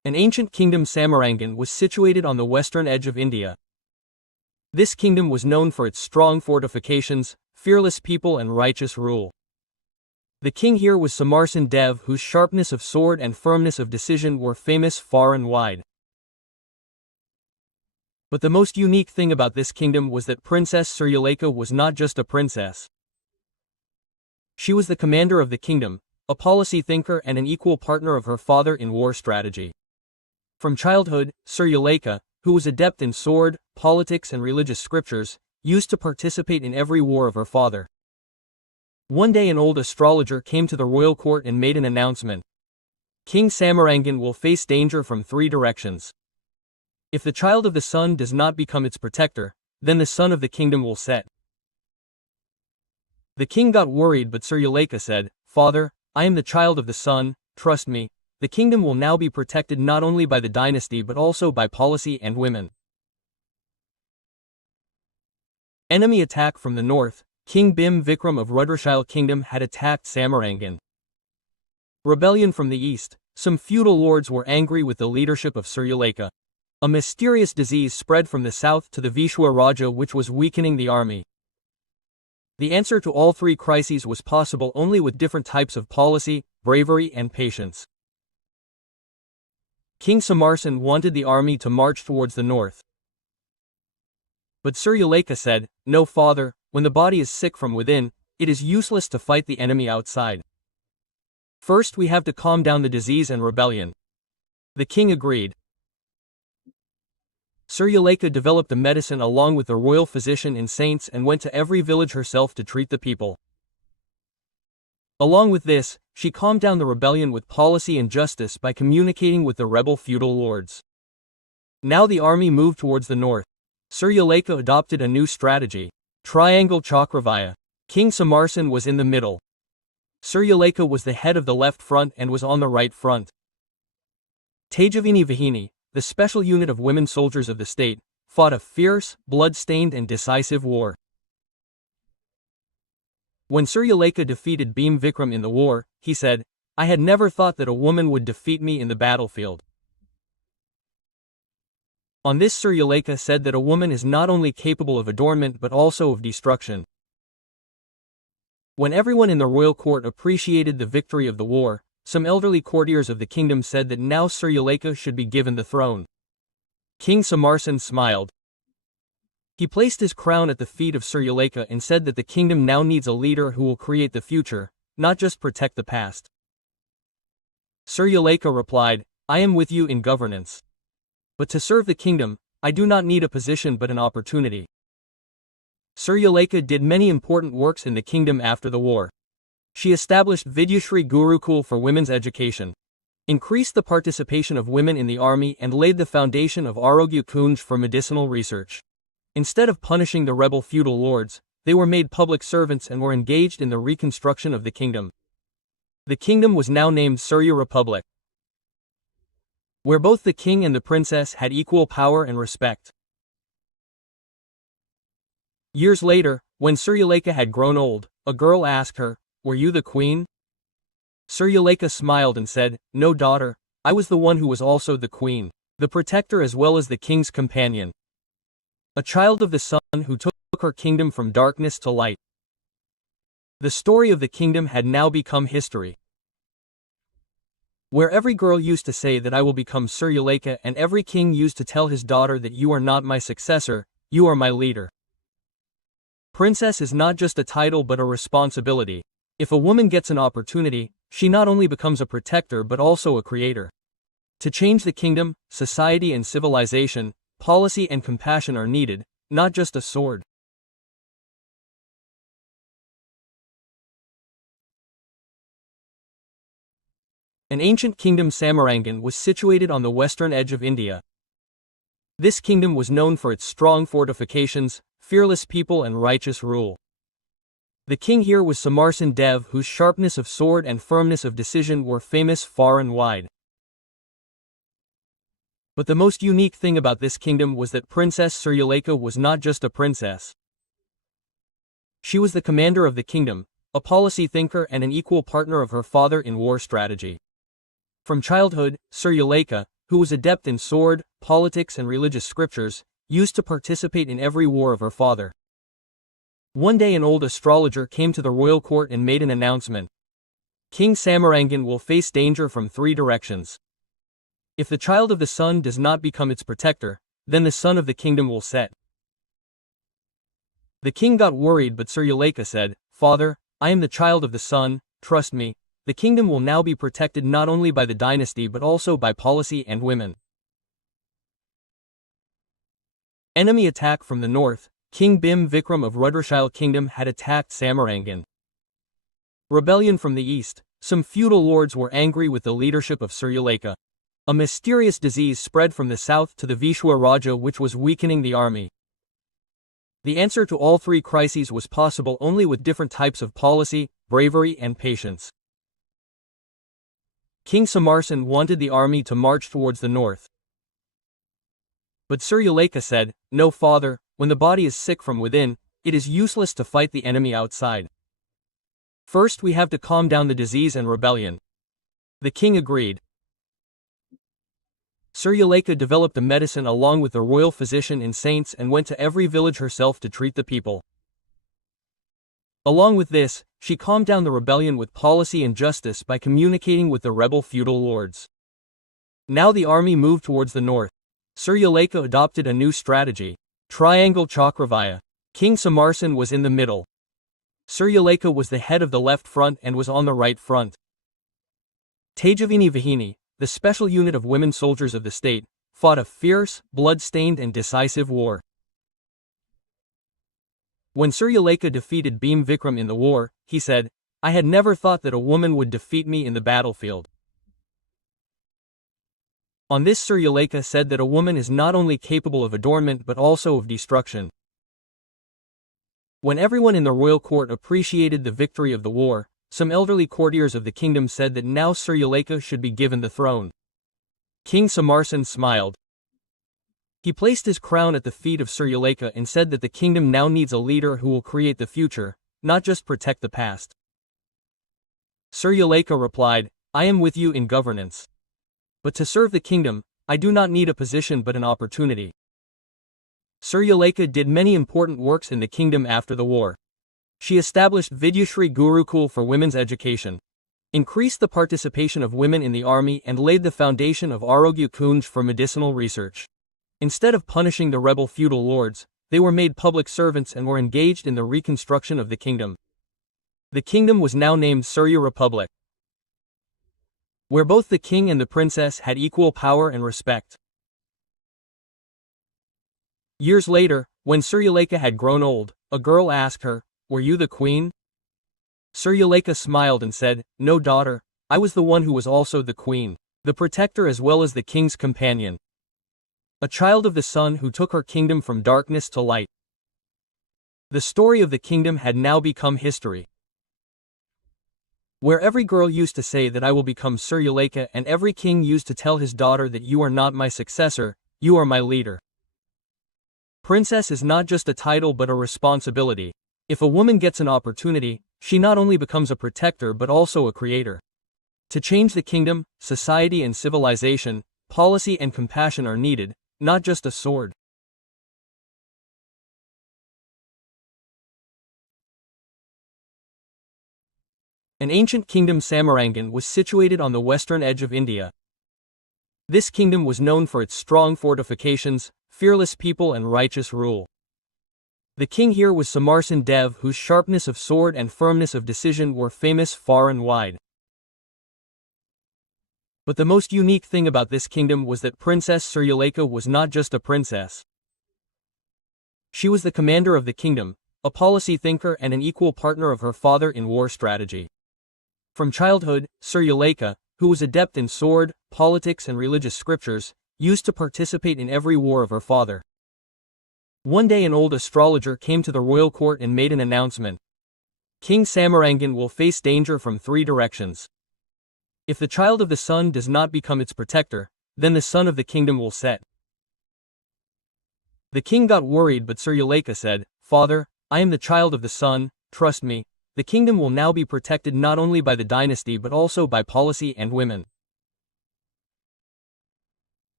An ancient kingdom Samarangan was situated on the western edge of India. This kingdom was known for its strong fortifications, fearless people and righteous rule. The king here was Samarsan Dev, whose sharpness of sword and firmness of decision were famous far and wide. But the most unique thing about this kingdom was that Princess Suryaleka was not just a princess. She was the commander of the kingdom, a policy thinker and an equal partner of her father in war strategy. From childhood, Suryaleka, who was adept in sword, politics and religious scriptures, used to participate in every war of her father. One day an old astrologer came to the royal court and made an announcement. King Samarangan will face danger from 3 directions. If the child of the sun does not become its protector, then the sun of the kingdom will set. The king got worried, but Suryaleka said, "Father, I am the child of the sun, trust me. The kingdom will now be protected not only by the dynasty but also by policy and women." Enemy attack from the north. King Bhim Vikram of Rudrakshile kingdom had attacked Samarangan. Rebellion from the east. Some feudal lords were angry with the leadership of Suryaleka. A mysterious disease spread from the south to the Vishwa Raja, which was weakening the army. The answer to all 3 crises was possible only with different types of policy, bravery and patience. King Samarsan wanted the army to march towards the north. But Suryaleka said, "No, father, when the body is sick from within, it is useless to fight the enemy outside. First we have to calm down the disease and rebellion." The king agreed. Suryaleka developed a medicine along with the royal physician and saints and went to every village herself to treat the people. Along with this, she calmed down the rebellion with policy and justice by communicating with the rebel feudal lords. Now the army moved towards the north. Suryaleka adopted a new strategy. Triangle Chakravyuha. King Samarsan was in the middle. Suryaleka was the head of the left front and was on the right front. Tejavini Vahini, the special unit of women soldiers of the state, fought a fierce, blood-stained and decisive war. When Suryaleka defeated Bhim Vikram in the war, he said, "I had never thought that a woman would defeat me in the battlefield." On this Suryaleka said that a woman is not only capable of adornment but also of destruction. When everyone in the royal court appreciated the victory of the war, some elderly courtiers of the kingdom said that now Suryaleka should be given the throne. King Samarsan smiled. He placed his crown at the feet of Suryaleka and said that the kingdom now needs a leader who will create the future, not just protect the past. Suryaleka replied, "I am with you in governance. But to serve the kingdom, I do not need a position but an opportunity." Suryaleka did many important works in the kingdom after the war. She established Vidyashri Gurukul for women's education, increased the participation of women in the army and laid the foundation of Arogya Kunj for medicinal research. Instead of punishing the rebel feudal lords, they were made public servants and were engaged in the reconstruction of the kingdom. The kingdom was now named Surya Republic, where both the king and the princess had equal power and respect. Years later, when Suryaleka had grown old, a girl asked her, "Were you the queen?" Suryaleka smiled and said, "No, daughter, I was the one who was also the queen, the protector as well as the king's companion. A child of the sun who took her kingdom from darkness to light." The story of the kingdom had now become history, where every girl used to say that I will become Suryaleka and every king used to tell his daughter that you are not my successor, you are my leader. Princess is not just a title but a responsibility. If a woman gets an opportunity, she not only becomes a protector but also a creator. To change the kingdom, society and civilization, policy and compassion are needed, not just a sword. An ancient kingdom Samarangan was situated on the western edge of India. This kingdom was known for its strong fortifications, fearless people and righteous rule. The king here was Samarsan Dev, whose sharpness of sword and firmness of decision were famous far and wide. But the most unique thing about this kingdom was that Princess Suryaleka was not just a princess. She was the commander of the kingdom, a policy thinker and an equal partner of her father in war strategy. From childhood, Suryaleka, who was adept in sword, politics and religious scriptures, used to participate in every war of her father. One day an old astrologer came to the royal court and made an announcement. King Samarangan will face danger from 3 directions. If the child of the sun does not become its protector, then the sun of the kingdom will set. The king got worried, but Suryaleka said, "Father, I am the child of the sun, trust me. The kingdom will now be protected not only by the dynasty but also by policy and women." Enemy attack from the north. King Bhim Vikram of Rudrakshile kingdom had attacked Samarangan. Rebellion from the east. Some feudal lords were angry with the leadership of Suryaleka. A mysterious disease spread from the south to the Vishwa Raja, which was weakening the army. The answer to all 3 crises was possible only with different types of policy, bravery and patience. King Samarsan wanted the army to march towards the north. But Suryaleka said, "No, father, when the body is sick from within, it is useless to fight the enemy outside. First we have to calm down the disease and rebellion." The king agreed. Suryaleka developed a medicine along with the royal physician and saints and went to every village herself to treat the people. Along with this, she calmed down the rebellion with policy and justice by communicating with the rebel feudal lords. Now the army moved towards the north. Suryaleka adopted a new strategy. Triangle Chakravyuha. King Samarsan was in the middle. Suryaleka was the head of the left front and was on the right front. Tejavini Vahini, the special unit of women soldiers of the state, fought a fierce, blood-stained and decisive war. When Suryaleka defeated Bhim Vikram in the war, he said, "I had never thought that a woman would defeat me in the battlefield." On this Suryaleka said that a woman is not only capable of adornment but also of destruction. When everyone in the royal court appreciated the victory of the war, some elderly courtiers of the kingdom said that now Suryaleka should be given the throne. King Samarsan smiled. He placed his crown at the feet of Suryaleka and said that the kingdom now needs a leader who will create the future, not just protect the past. Suryaleka replied, "I am with you in governance. But to serve the kingdom, I do not need a position but an opportunity." Suryaleka did many important works in the kingdom after the war. She established Vidyashri Gurukul for women's education, increased the participation of women in the army and laid the foundation of Arogya Kunj for medicinal research. Instead of punishing the rebel feudal lords, they were made public servants and were engaged in the reconstruction of the kingdom. The kingdom was now named Surya Republic, where both the king and the princess had equal power and respect. Years later, when Suryaleka had grown old, a girl asked her, "Were you the queen?" Suryaleka smiled and said, "No, daughter, I was the one who was also the queen, the protector as well as the king's companion. A child of the sun who took her kingdom from darkness to light." The story of the kingdom had now become history, where every girl used to say that I will become Suryaleka and every king used to tell his daughter that you are not my successor, you are my leader. Princess is not just a title but a responsibility. If a woman gets an opportunity, she not only becomes a protector but also a creator. To change the kingdom, society and civilization, policy and compassion are needed, not just a sword. An ancient kingdom, Samarangan, was situated on the western edge of India. This kingdom was known for its strong fortifications, fearless people and righteous rule. The king here was Samarsan Dev, whose sharpness of sword and firmness of decision were famous far and wide. But the most unique thing about this kingdom was that Princess Suryaleka was not just a princess. She was the commander of the kingdom, a policy thinker and an equal partner of her father in war strategy. From childhood, Suryaleka, who was adept in sword, politics and religious scriptures, used to participate in every war of her father. One day an old astrologer came to the royal court and made an announcement. King Samarangan will face danger from 3 directions. If the child of the sun does not become its protector, then the sun of the kingdom will set. The king got worried, but Suryaleka said, "Father, I am the child of the sun, trust me. The kingdom will now be protected not only by the dynasty but also by policy and women."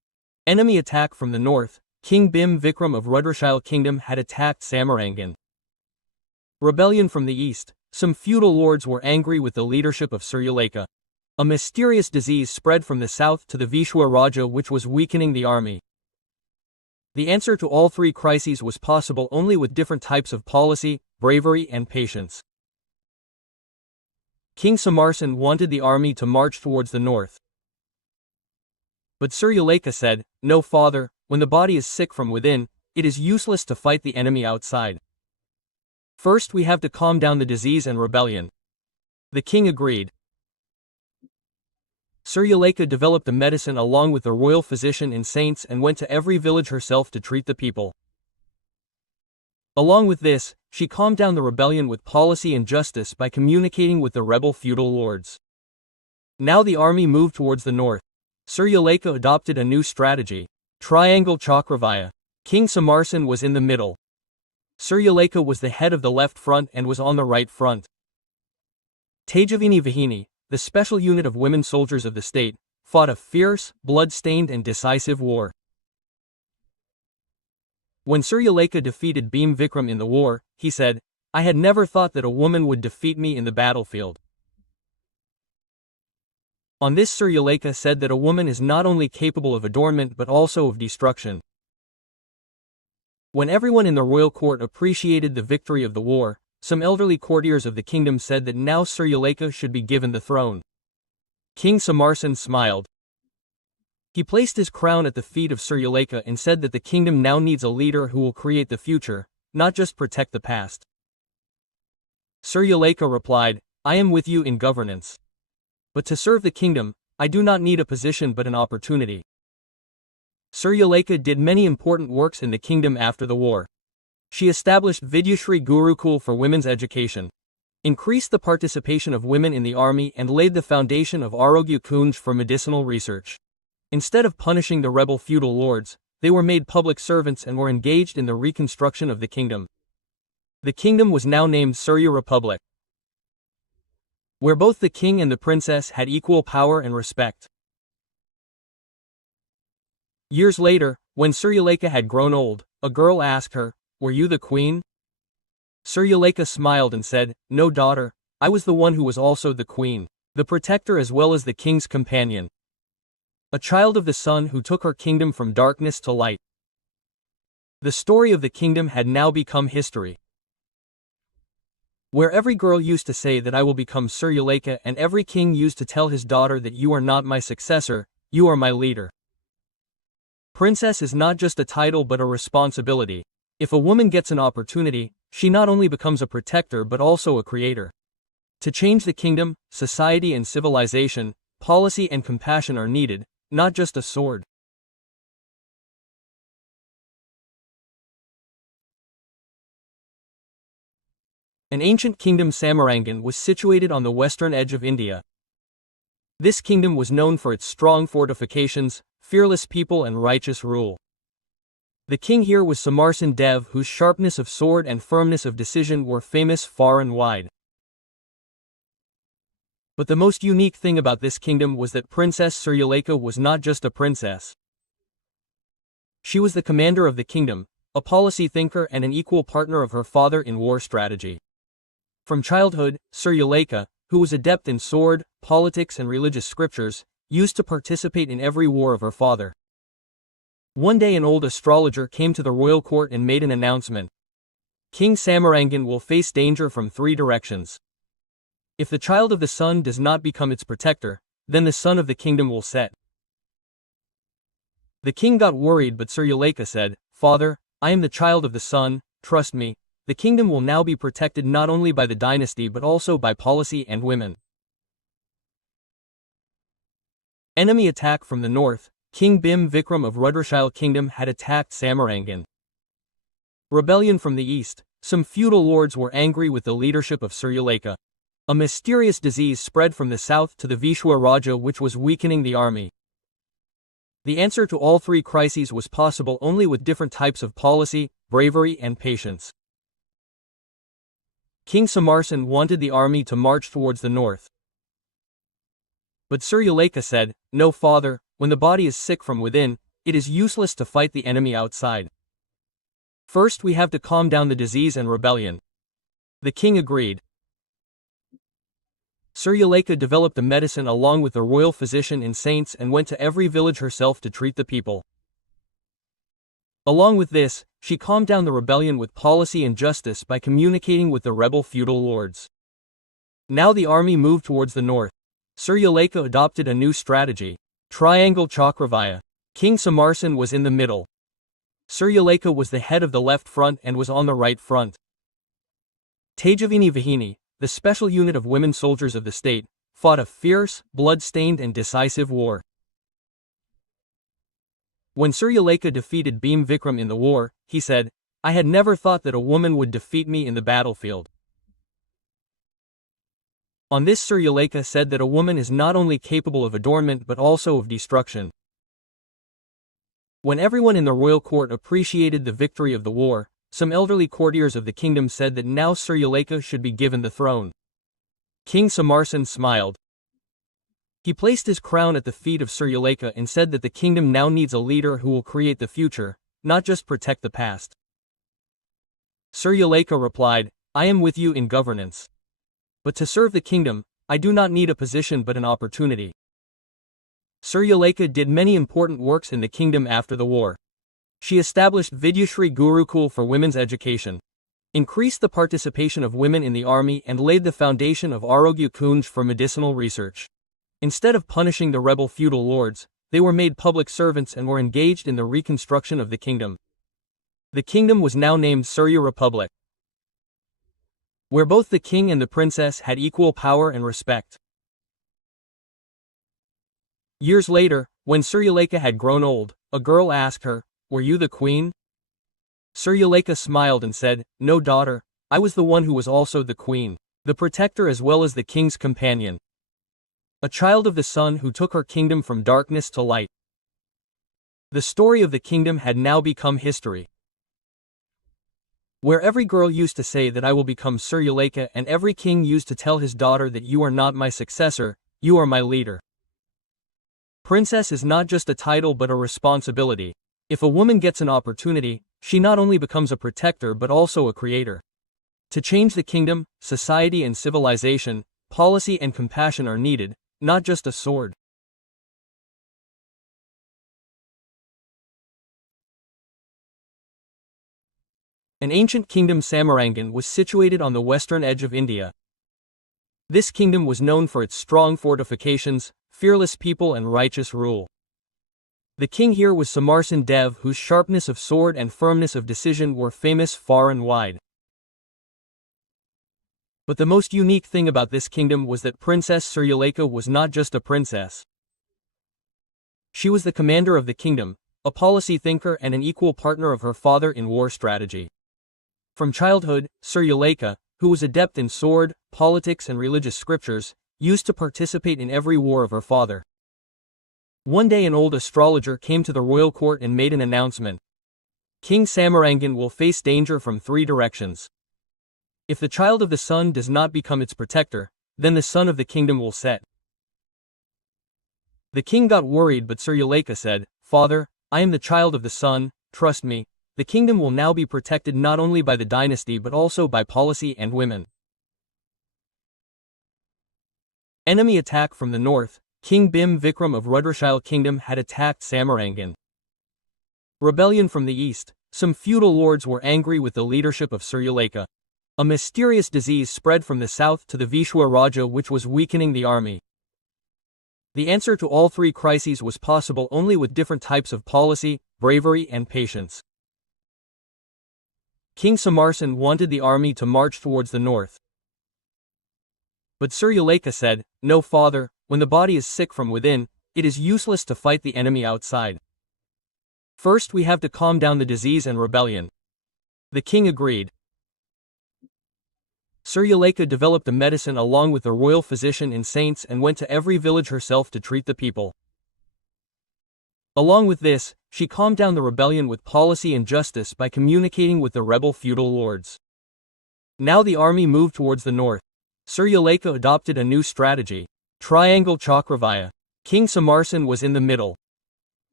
Enemy attack from the north. King Bhim Vikram of Rudrakshile Kingdom had attacked Samarangan. Rebellion from the east. Some feudal lords were angry with the leadership of Suryaleka. A mysterious disease spread from the south to the Vishwa Raja, which was weakening the army. The answer to all three crises was possible only with different types of policy, bravery and patience. King Samarsan wanted the army to march towards the north. But Suryaleka said, "No, father, when the body is sick from within, it is useless to fight the enemy outside. First we have to calm down the disease and rebellion." The king agreed. Suryaleka developed the medicine along with the royal physician and saints and went to every village herself to treat the people. Along with this, she calmed down the rebellion with policy and justice by communicating with the rebel feudal lords. Now the army moved towards the north. Suryaleka adopted a new strategy. Triangle Chakravyuha. King Samarsan was in the middle. Suryaleka was the head of the left front and was on the right front. Tejavini Vahini, the special unit of women soldiers of the state, fought a fierce, blood-stained and decisive war. When Suryaleka defeated Bhim Vikram in the war, he said, "I had never thought that a woman would defeat me in the battlefield." On this Suryaleka said that a woman is not only capable of adornment but also of destruction. When everyone in the royal court appreciated the victory of the war, some elderly courtiers of the kingdom said that now Suryaleka should be given the throne. King Samarsan smiled. He placed his crown at the feet of Suryaleka and said that the kingdom now needs a leader who will create the future, not just protect the past. Suryaleka replied, "I am with you in governance. But to serve the kingdom, I do not need a position but an opportunity." Suryaleka did many important works in the kingdom after the war. She established Vidyashri Gurukul for women's education, increased the participation of women in the army and laid the foundation of Arogya Kunj for medicinal research. Instead of punishing the rebel feudal lords, they were made public servants and were engaged in the reconstruction of the kingdom. The kingdom was now named Surya Republic, where both the king and the princess had equal power and respect. Years later, when Suryaleka had grown old, a girl asked her, "Were you the queen?" Suryaleka smiled and said, "No, daughter, I was the one who was also the queen, the protector as well as the king's companion. A child of the sun who took her kingdom from darkness to light." The story of the kingdom had now become history, where every girl used to say that I will become Suryaleka and every king used to tell his daughter that you are not my successor, you are my leader. Princess is not just a title but a responsibility. If a woman gets an opportunity, she not only becomes a protector but also a creator. To change the kingdom, society and civilization, policy and compassion are needed, not just a sword. An ancient kingdom, Samarangan, was situated on the western edge of India. This kingdom was known for its strong fortifications, fearless people and righteous rule. The king here was Samarsan Dev, whose sharpness of sword and firmness of decision were famous far and wide. But the most unique thing about this kingdom was that Princess Suryaleka was not just a princess. She was the commander of the kingdom, a policy thinker and an equal partner of her father in war strategy. From childhood, Suryaleka, who was adept in sword, politics and religious scriptures, used to participate in every war of her father. One day an old astrologer came to the royal court and made an announcement. King Samarangan will face danger from 3 directions. If the child of the sun does not become its protector, then the sun of the kingdom will set. The king got worried, but Suryaleka said, "Father, I am the child of the sun, trust me. The kingdom will now be protected not only by the dynasty but also by policy and women." Enemy attack from the north. King Bhim Vikram of Rudrakshile Kingdom had attacked Samarangan. Rebellion from the east. Some feudal lords were angry with the leadership of Suryaleka. A mysterious disease spread from the south to the Vishwa Raja, which was weakening the army. The answer to all three crises was possible only with different types of policy, bravery and patience. King Samarsan wanted the army to march towards the north. But Suryaleka said, "No, father, when the body is sick from within, it is useless to fight the enemy outside. First we have to calm down the disease and rebellion. The king agreed. Suryaleka developed the medicine along with the royal physician and saints and went to every village herself to treat the people. Along with this, she calmed down the rebellion with policy and justice by communicating with the rebel feudal lords. Now the army moved towards the north. Suryaleka adopted a new strategy. Triangle Chakravyah. King Samarsan was in the middle. Suryaleka was the head of the left front and was on the right front. Tejavini Vahini, the special unit of women soldiers of the state, fought a fierce, blood-stained and decisive war. When Suryaleka defeated Bhim Vikram in the war, he said, "I had never thought that a woman would defeat me in the battlefield." On this Suryaleka said that a woman is not only capable of adornment but also of destruction. When everyone in the royal court appreciated the victory of the war, some elderly courtiers of the kingdom said that now Suryaleka should be given the throne. King Samarsan smiled. He placed his crown at the feet of Suryaleka and said that the kingdom now needs a leader who will create the future, not just protect the past. Suryaleka replied, "I am with you in governance. But to serve the kingdom, I do not need a position but an opportunity." Suryaleka did many important works in the kingdom after the war. She established Vidyashri Gurukul for women's education, increased the participation of women in the army and laid the foundation of Arogya Kunj for medicinal research. Instead of punishing the rebel feudal lords, they were made public servants and were engaged in the reconstruction of the kingdom. The kingdom was now named Surya Republic, where both the king and the princess had equal power and respect. Years later, when Suryaleka had grown old, a girl asked her, "Were you the queen?" Suryaleka smiled and said, "No, daughter, I was the one who was also the queen, the protector as well as the king's companion. A child of the sun who took her kingdom from darkness to light." The story of the kingdom had now become history, where every girl used to say that I will become Suryaleka and every king used to tell his daughter that you are not my successor, you are my leader. Princess is not just a title but a responsibility. If a woman gets an opportunity, she not only becomes a protector but also a creator. To change the kingdom, society and civilization, policy and compassion are needed, not just a sword. An ancient kingdom Samarangan was situated on the western edge of India. This kingdom was known for its strong fortifications, fearless people and righteous rule. The king here was Samarsan Dev, whose sharpness of sword and firmness of decision were famous far and wide. But the most unique thing about this kingdom was that Princess Suryaleka was not just a princess. She was the commander of the kingdom, a policy thinker and an equal partner of her father in war strategy. From childhood, Suryaleka, who was adept in sword, politics and religious scriptures, used to participate in every war of her father. One day an old astrologer came to the royal court and made an announcement. King Samarangan will face danger from 3 directions. If the child of the sun does not become its protector, then the sun of the kingdom will set. The king got worried but Suryaleka said, "Father, I am the child of the sun, trust me. The kingdom will now be protected not only by the dynasty but also by policy and women." Enemy attack from the north. King Bhim Vikram of Rudrashile kingdom had attacked Samarangan. Rebellion from the east. Some feudal lords were angry with the leadership of Suryaleka. A mysterious disease spread from the south to the Vishwa Raja which was weakening the army. The answer to all 3 crises was possible only with different types of policy, bravery and patience. King Samarsan wanted the army to march towards the north. But Suryaleka said, "No, father, when the body is sick from within, it is useless to fight the enemy outside. First we have to calm down the disease and rebellion." The king agreed. Suryaleka developed the medicine along with the royal physician and saints and went to every village herself to treat the people. Along with this, she calmed down the rebellion with policy and justice by communicating with the rebel feudal lords. Now the army moved towards the north. Suryaleka adopted a new strategy. Triangle Chakravyah. King Samarsan was in the middle.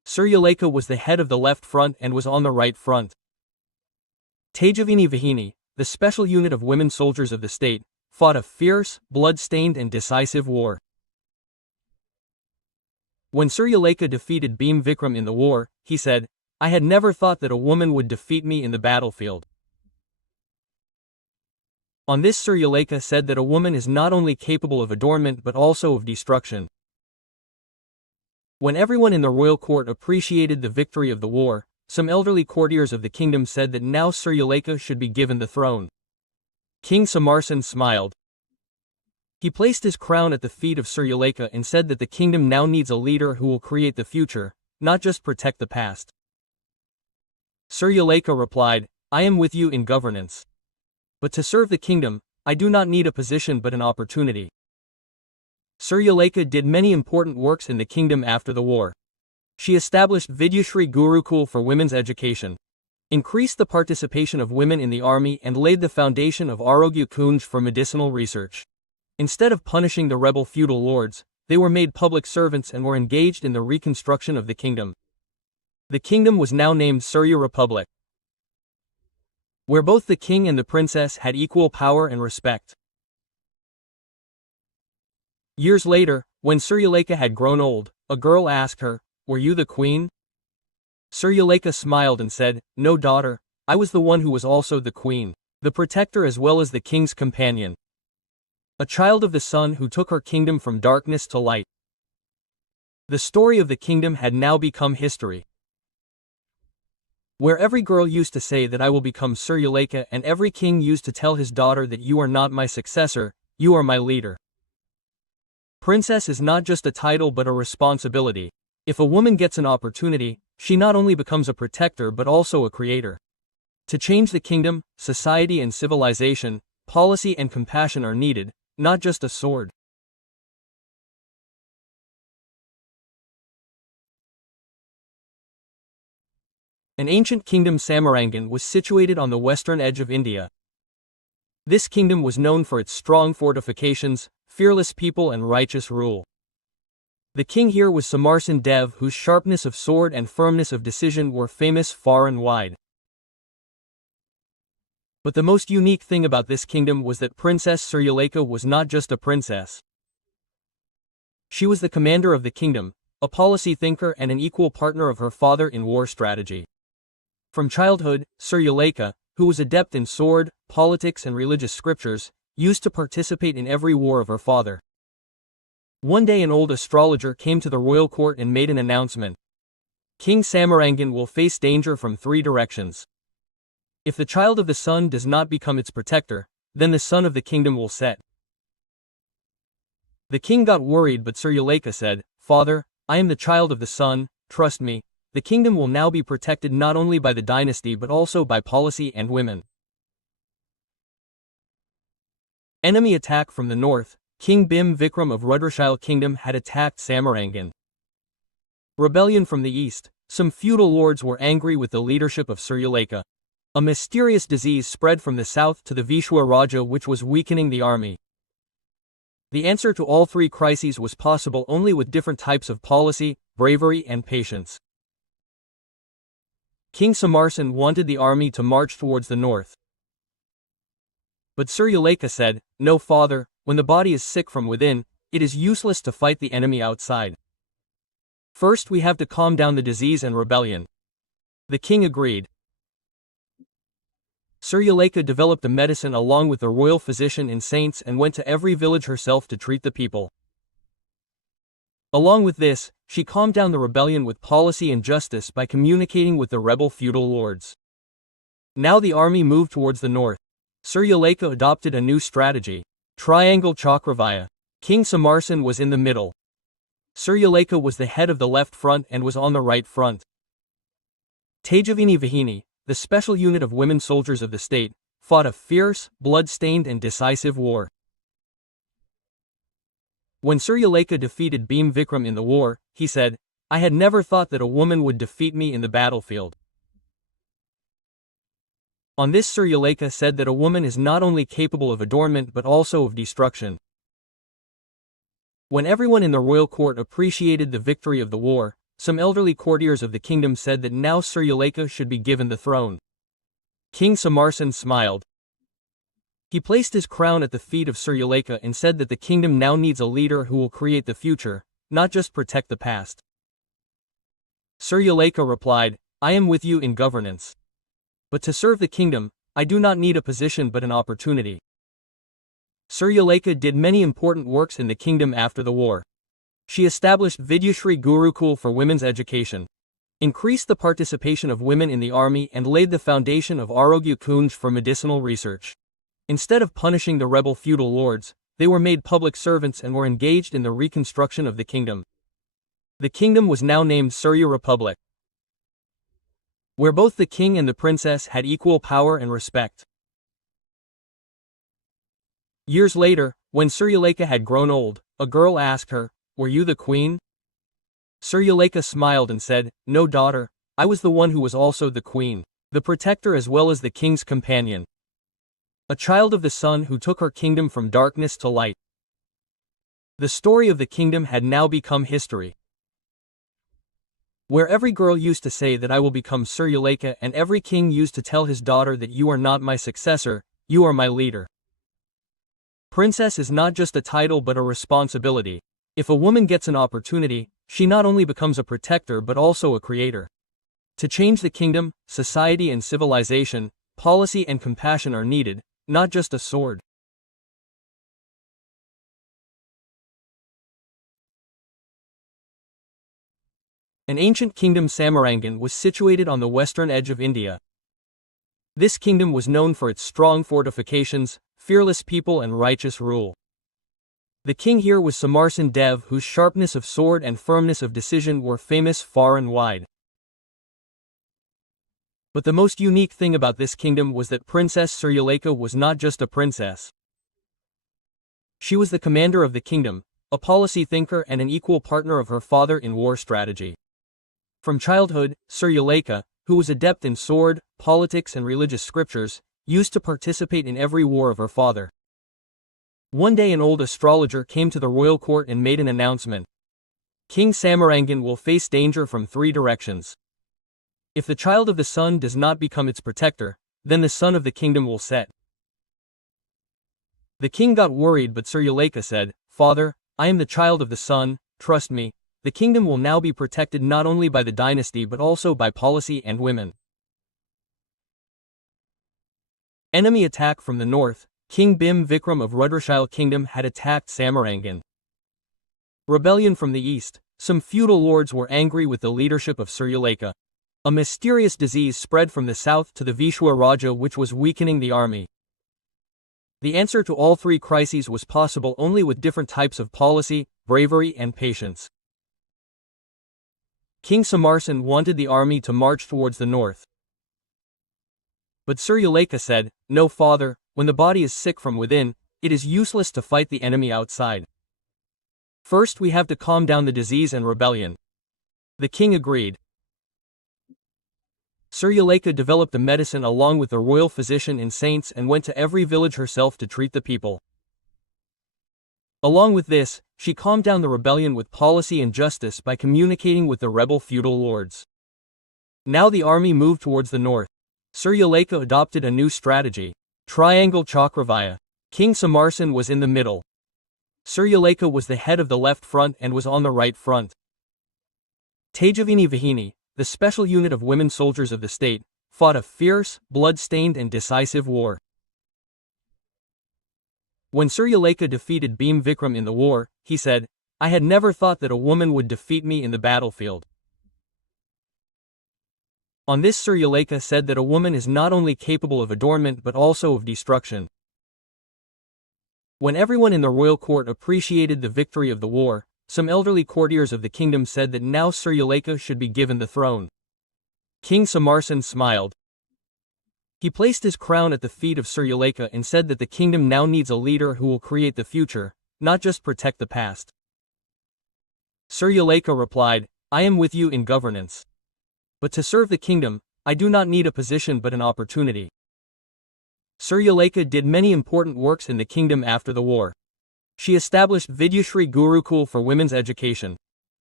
Suryaleka was the head of the left front and was on the right front. Tejavini Vahini, the special unit of women soldiers of the state, fought a fierce, blood-stained and decisive war. When Suryaleka defeated Bhim Vikram in the war, he said, "I had never thought that a woman would defeat me in the battlefield." On this Suryaleka said that a woman is not only capable of adornment but also of destruction. When everyone in the royal court appreciated the victory of the war, some elderly courtiers of the kingdom said that now Suryaleka should be given the throne. King Samarsan smiled. He placed his crown at the feet of Suryaleka and said that the kingdom now needs a leader who will create the future, not just protect the past. Suryaleka replied, "I am with you in governance. But to serve the kingdom, I do not need a position but an opportunity." Suryaleka did many important works in the kingdom after the war. She established Vidyashri Gurukul for women's education, increased the participation of women in the army and laid the foundation of Arogya Kunj for medicinal research. Instead of punishing the rebel feudal lords, they were made public servants and were engaged in the reconstruction of the kingdom. The kingdom was now named Surya Republic, where both the king and the princess had equal power and respect. Years later, when Suryaleka had grown old, a girl asked her, "Were you the queen?" Suryaleka smiled and said, "No, daughter, I was the one who was also the queen, the protector as well as the king's companion. A child of the sun who took her kingdom from darkness to light." The story of the kingdom had now become history, where every girl used to say that I will become Suryaleka and every king used to tell his daughter that you are not my successor, you are my leader. Princess is not just a title but a responsibility. If a woman gets an opportunity, she not only becomes a protector but also a creator. To change the kingdom, society and civilization, policy and compassion are needed, not just a sword. An ancient kingdom Samarangan was situated on the western edge of India. This kingdom was known for its strong fortifications, fearless people and righteous rule. The king here was Samarsan Dev, whose sharpness of sword and firmness of decision were famous far and wide. But the most unique thing about this kingdom was that Princess Suryaleka was not just a princess. She was the commander of the kingdom, a policy thinker and an equal partner of her father in war strategy. From childhood, Suryaleka, who was adept in sword, politics and religious scriptures, used to participate in every war of her father. One day an old astrologer came to the royal court and made an announcement. King Samarangan will face danger from 3 directions. If the child of the sun does not become its protector, then the sun of the kingdom will set. The king got worried but Suryaleka said, "Father, I am the child of the sun, trust me. The kingdom will now be protected not only by the dynasty but also by policy and women." Enemy attack from the north. King Bhim Vikram of Rudrashile kingdom had attacked Samarangan. Rebellion from the east. Some feudal lords were angry with the leadership of Suryaleka. A mysterious disease spread from the south to the Vishwa Raja which was weakening the army. The answer to all 3 crises was possible only with different types of policy, bravery and patience. King Samarsan wanted the army to march towards the north. But Suryaleka said, "No, father, when the body is sick from within, it is useless to fight the enemy outside. First we have to calm down the disease and rebellion." The king agreed. Suryaleka developed the medicine along with the royal physician and saints and went to every village herself to treat the people. Along with this, she calmed down the rebellion with policy and justice by communicating with the rebel feudal lords. Now the army moved towards the north. Suryaleka adopted a new strategy. Triangle Chakravaya. King Samarsan was in the middle. Suryaleka was the head of the left front and was on the right front. Tejavini Vahini, the special unit of women soldiers of the state, fought a fierce, blood-stained and decisive war. When Suryaleka defeated Bhim Vikram in the war, he said, "I had never thought that a woman would defeat me in the battlefield." On this Suryaleka said that a woman is not only capable of adornment but also of destruction. When everyone in the royal court appreciated the victory of the war, some elderly courtiers of the kingdom said that now Suryaleka should be given the throne. King Samarsan smiled. He placed his crown at the feet of Suryaleka and said that the kingdom now needs a leader who will create the future, not just protect the past. Suryaleka replied, I am with you in governance. But to serve the kingdom, I do not need a position but an opportunity. Suryaleka did many important works in the kingdom after the war. She established Vidyashri Gurukul for women's education, increased the participation of women in the army and laid the foundation of Arogya Kunj for medicinal research. Instead of punishing the rebel feudal lords, they were made public servants and were engaged in the reconstruction of the kingdom. The kingdom was now named Surya Republic, where both the king and the princess had equal power and respect. Years later, when Suryaleka had grown old, a girl asked her, Were you the queen? Suryaleka smiled and said, No, daughter, I was the one who was also the queen, the protector as well as the king's companion. A child of the sun who took her kingdom from darkness to light. The story of the kingdom had now become history, where every girl used to say that I will become Suryaleka and every king used to tell his daughter that you are not my successor, you are my leader. Princess is not just a title but a responsibility. If a woman gets an opportunity, she not only becomes a protector but also a creator. To change the kingdom, society and civilization, policy and compassion are needed, not just a sword. An ancient kingdom Samarangan was situated on the western edge of India. This kingdom was known for its strong fortifications, fearless people and righteous rule. The king here was Samarsan Dev, whose sharpness of sword and firmness of decision were famous far and wide. But the most unique thing about this kingdom was that Princess Suryaleka was not just a princess. She was the commander of the kingdom, a policy thinker and an equal partner of her father in war strategy. From childhood, Suryaleka, who was adept in sword, politics and religious scriptures, used to participate in every war of her father. One day an old astrologer came to the royal court and made an announcement. King Samarangan will face danger from 3 directions. If the child of the sun does not become its protector, then the sun of the kingdom will set. The king got worried but Suryaleka said, Father, I am the child of the sun, trust me, the kingdom will now be protected not only by the dynasty but also by policy and women. Enemy attack from the north. King Bhim Vikram of Rudrashile kingdom had attacked Samarangan. Rebellion from the east. Some feudal lords were angry with the leadership of Suryaleka. A mysterious disease spread from the south to the Vishwa Raja which was weakening the army. The answer to all 3 crises was possible only with different types of policy, bravery and patience. King Samarsan wanted the army to march towards the north. But Suryaleka said, No, father, when the body is sick from within, it is useless to fight the enemy outside. First we have to calm down the disease and rebellion. The king agreed. Suryaleka developed the medicine along with the royal physician and saints and went to every village herself to treat the people. Along with this, she calmed down the rebellion with policy and justice by communicating with the rebel feudal lords. Now the army moved towards the north. Suryaleka adopted a new strategy. Triangle Chakravyuha. King Samarsan was in the middle. Suryaleka was the head of the left front and was on the right front. Tejavini Vahini, the special unit of women soldiers of the state, fought a fierce, blood-stained and decisive war. When Suryaleka defeated Bhim Vikram in the war, he said, I had never thought that a woman would defeat me in the battlefield. On this Suryaleka said that a woman is not only capable of adornment but also of destruction. When everyone in the royal court appreciated the victory of the war, some elderly courtiers of the kingdom said that now Suryaleka should be given the throne. King Samarsan smiled. He placed his crown at the feet of Suryaleka and said that the kingdom now needs a leader who will create the future, not just protect the past. Suryaleka replied, I am with you in governance. But to serve the kingdom, I do not need a position but an opportunity. Suryaleka did many important works in the kingdom after the war. She established Vidyashri Gurukul for women's education,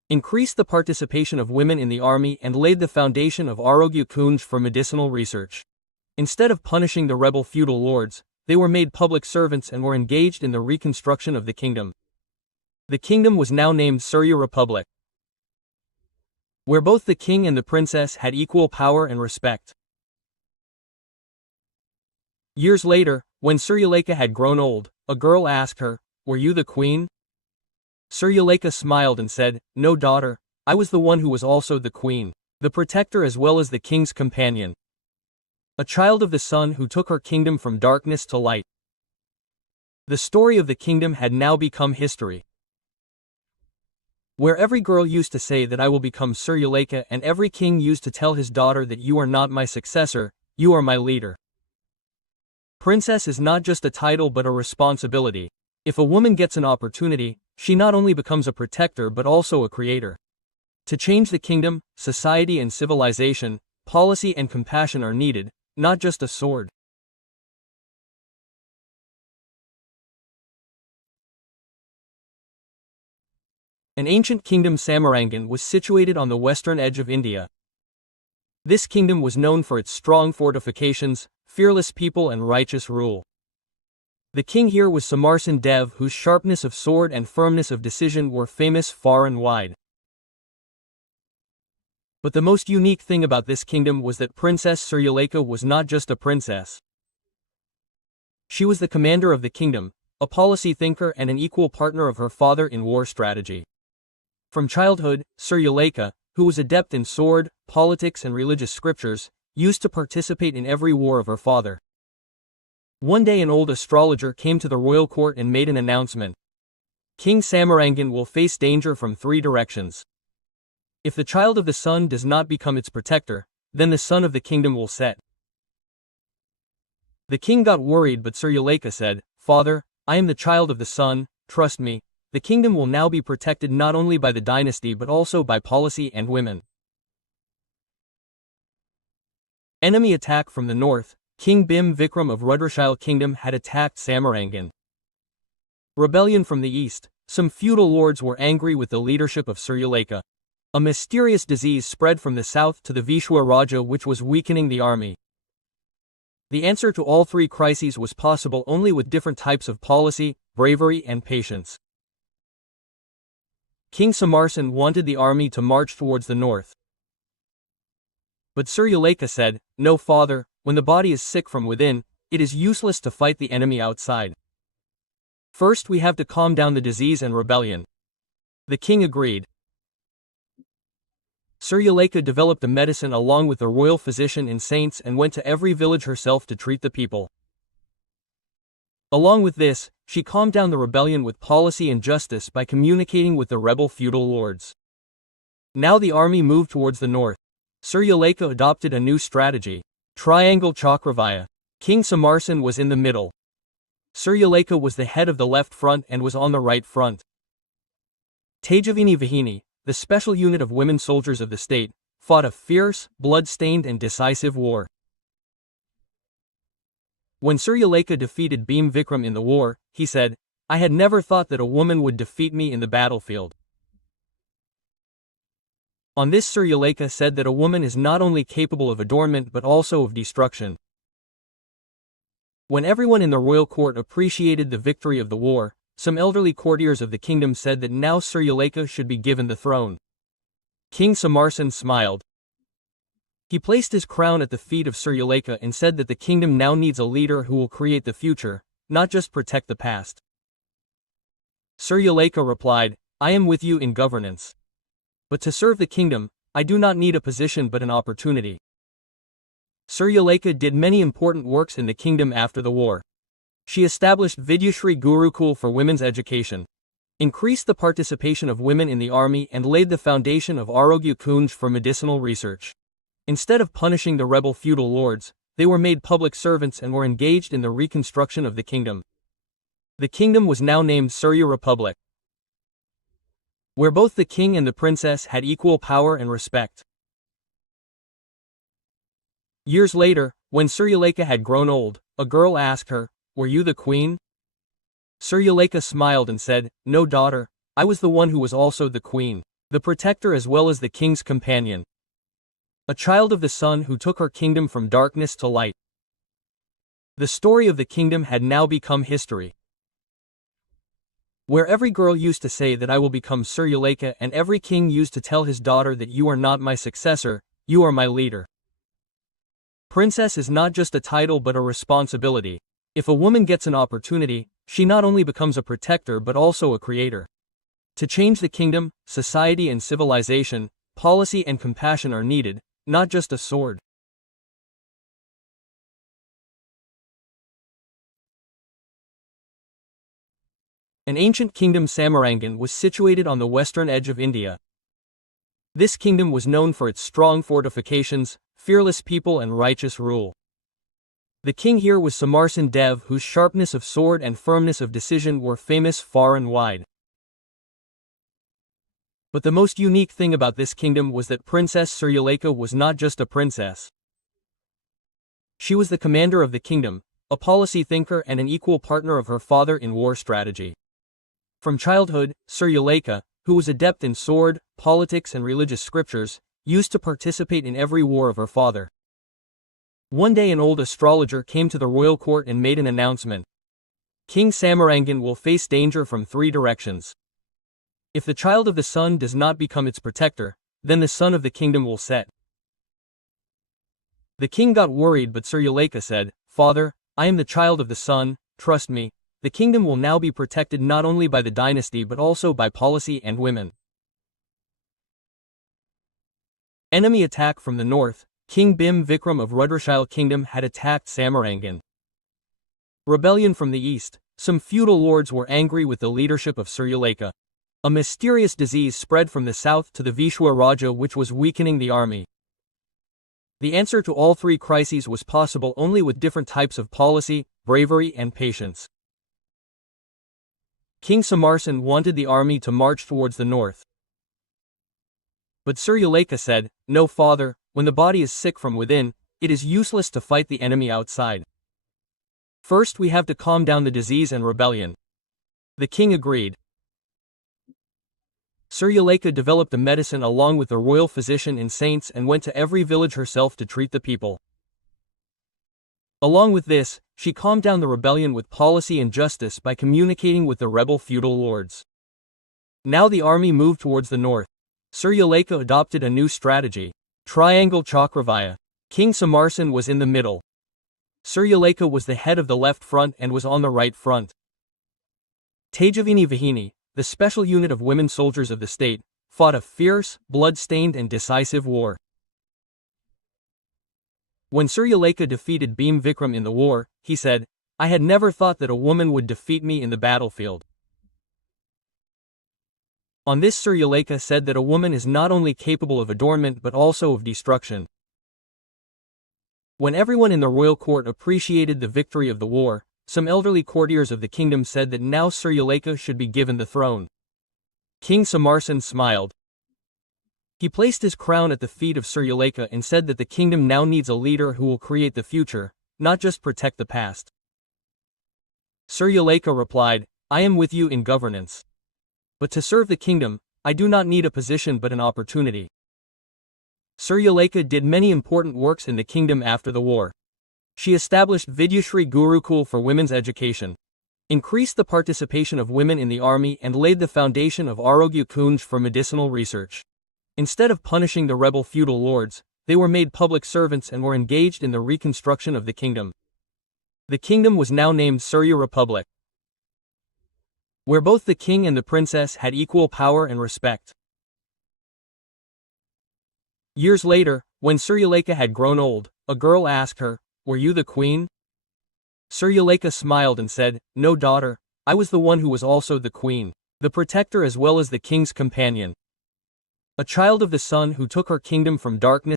increased the participation of women in the army and laid the foundation of Arogya Kunj for medicinal research. Instead of punishing the rebel feudal lords, they were made public servants and were engaged in the reconstruction of the kingdom. The kingdom was now named Surya Republic, where both the king and the princess had equal power and respect. Years later, when Suryaleka had grown old, a girl asked her, "Were you the queen?" Suryaleka smiled and said, "No, daughter, I was the one who was also the queen, the protector as well as the king's companion. A child of the sun who took her kingdom from darkness to light." The story of the kingdom had now become history, where every girl used to say that I will become Suryaleka and every king used to tell his daughter that you are not my successor, you are my leader. Princess is not just a title but a responsibility. If a woman gets an opportunity, she not only becomes a protector but also a creator. To change the kingdom, society and civilization, policy and compassion are needed, not just a sword. An ancient kingdom, Samarangan, was situated on the western edge of India. This kingdom was known for its strong fortifications, fearless people and righteous rule. The king here was Samarsan Dev, whose sharpness of sword and firmness of decision were famous far and wide. But the most unique thing about this kingdom was that Princess Suryaleka was not just a princess. She was the commander of the kingdom, a policy thinker and an equal partner of her father in war strategy. From childhood, Suryaleka, who was adept in sword, politics and religious scriptures, used to participate in every war of her father. One day an old astrologer came to the royal court and made an announcement. King Samarangan will face danger from 3 directions. If the child of the sun does not become its protector, then the sun of the kingdom will set. The king got worried, but Suryaleka said, "Father, I am the child of the sun, trust me, the kingdom will now be protected not only by the dynasty but also by policy and women." Enemy attack from the north. King Bhim Vikram of Rudrashile kingdom had attacked Samarangan. Rebellion from the east. Some feudal lords were angry with the leadership of Suryaleka. A mysterious disease spread from the south to the Vishwa Raja, which was weakening the army. The answer to all 3 crises was possible only with different types of policy, bravery and patience. King Samarsan wanted the army to march towards the north. But Suryaleka said, "No, father, when the body is sick from within, it is useless to fight the enemy outside. First we have to calm down the disease and rebellion." The king agreed. Suryaleka developed the medicine along with the royal physician and saints and went to every village herself to treat the people. Along with this, she calmed down the rebellion with policy and justice by communicating with the rebel feudal lords. Now the army moved towards the north. Suryaleka adopted a new strategy. Triangle Chakravyuha. King Samarsan was in the middle. Suryaleka was the head of the left front and was on the right front. Tejavini Vahini, the special unit of women soldiers of the state, fought a fierce, blood-stained and decisive war. When Suryaleka defeated Bhim Vikram in the war, he said, "I had never thought that a woman would defeat me in the battlefield." On this, Suryaleka said that a woman is not only capable of adornment but also of destruction. When everyone in the royal court appreciated the victory of the war, some elderly courtiers of the kingdom said that now Suryaleka should be given the throne. King Samarsan smiled. He placed his crown at the feet of Suryaleka and said that the kingdom now needs a leader who will create the future, not just protect the past. Suryaleka replied, "I am with you in governance. But to serve the kingdom, I do not need a position but an opportunity." Suryaleka did many important works in the kingdom after the war. She established Vidyashri Gurukul for women's education, increased the participation of women in the army and laid the foundation of Arogya Kunj for medicinal research. Instead of punishing the rebel feudal lords, they were made public servants and were engaged in the reconstruction of the kingdom. The kingdom was now named Surya Republic, where both the king and the princess had equal power and respect. Years later, when Suryaleka had grown old, a girl asked her, "Were you the queen?" Suryaleka smiled and said, "No, daughter, I was the one who was also the queen, the protector as well as the king's companion. A child of the sun who took her kingdom from darkness to light. The story of the kingdom had now become history. Where every girl used to say that I will become Suryaleka, and every king used to tell his daughter that you are not my successor, you are my leader. Princess is not just a title but a responsibility. If a woman gets an opportunity, she not only becomes a protector but also a creator. To change the kingdom, society and civilization, policy and compassion are needed, not just a sword. An ancient kingdom, Samarangan, was situated on the western edge of India. This kingdom was known for its strong fortifications, fearless people and righteous rule. The king here was Samarsan Dev, whose sharpness of sword and firmness of decision were famous far and wide. But the most unique thing about this kingdom was that Princess Suryaleka was not just a princess. She was the commander of the kingdom, a policy thinker and an equal partner of her father in war strategy. From childhood, Suryaleka, who was adept in sword, politics and religious scriptures, used to participate in every war of her father. One day an old astrologer came to the royal court and made an announcement. King Samarangan will face danger from 3 directions. If the child of the sun does not become its protector, then the sun of the kingdom will set. The king got worried, but Suryaleka said, "Father, I am the child of the sun, trust me. The kingdom will now be protected not only by the dynasty but also by policy and women." Enemy attack from the north. King Bhim Vikram of Rudrakshile kingdom had attacked Samarangan. Rebellion from the east. Some feudal lords were angry with the leadership of Suryaleka. A mysterious disease spread from the south to the Vishwa Raja, which was weakening the army. The answer to all 3 crises was possible only with different types of policy, bravery and patience. King Samarsan wanted the army to march towards the north. But Suryaleka said, "No, father, when the body is sick from within, it is useless to fight the enemy outside. First we have to calm down the disease and rebellion." The king agreed. Suryaleka developed the medicine along with the royal physician and saints and went to every village herself to treat the people. Along with this, she calmed down the rebellion with policy and justice by communicating with the rebel feudal lords. Now the army moved towards the north. Suryaleka adopted a new strategy. Triangle Chakravyuha. King Samarsan was in the middle. Suryaleka was the head of the left front and was on the right front. Tejavini Vahini, the special unit of women soldiers of the state, fought a fierce, blood-stained and decisive war. When Suryaleka defeated Bhim Vikram in the war, he said, "I had never thought that a woman would defeat me in the battlefield." On this, Suryaleka said that a woman is not only capable of adornment but also of destruction. When everyone in the royal court appreciated the victory of the war, some elderly courtiers of the kingdom said that now Suryaleka should be given the throne. King Samarsan smiled. He placed his crown at the feet of Suryaleka and said that the kingdom now needs a leader who will create the future, not just protect the past. Suryaleka replied, "I am with you in governance. But to serve the kingdom, I do not need a position but an opportunity." Suryaleka did many important works in the kingdom after the war. She established Vidyashri Gurukul for women's education, increased the participation of women in the army and laid the foundation of Arogya Kunj for medicinal research. Instead of punishing the rebel feudal lords, they were made public servants and were engaged in the reconstruction of the kingdom. The kingdom was now named Surya Republic, where both the king and the princess had equal power and respect. Years later, when Suryaleka had grown old, a girl asked her, "Were you the queen?" Suryaleka smiled and said, "No, daughter, I was the one who was also the queen, the protector as well as the king's companion. A child of the sun who took her kingdom from darkness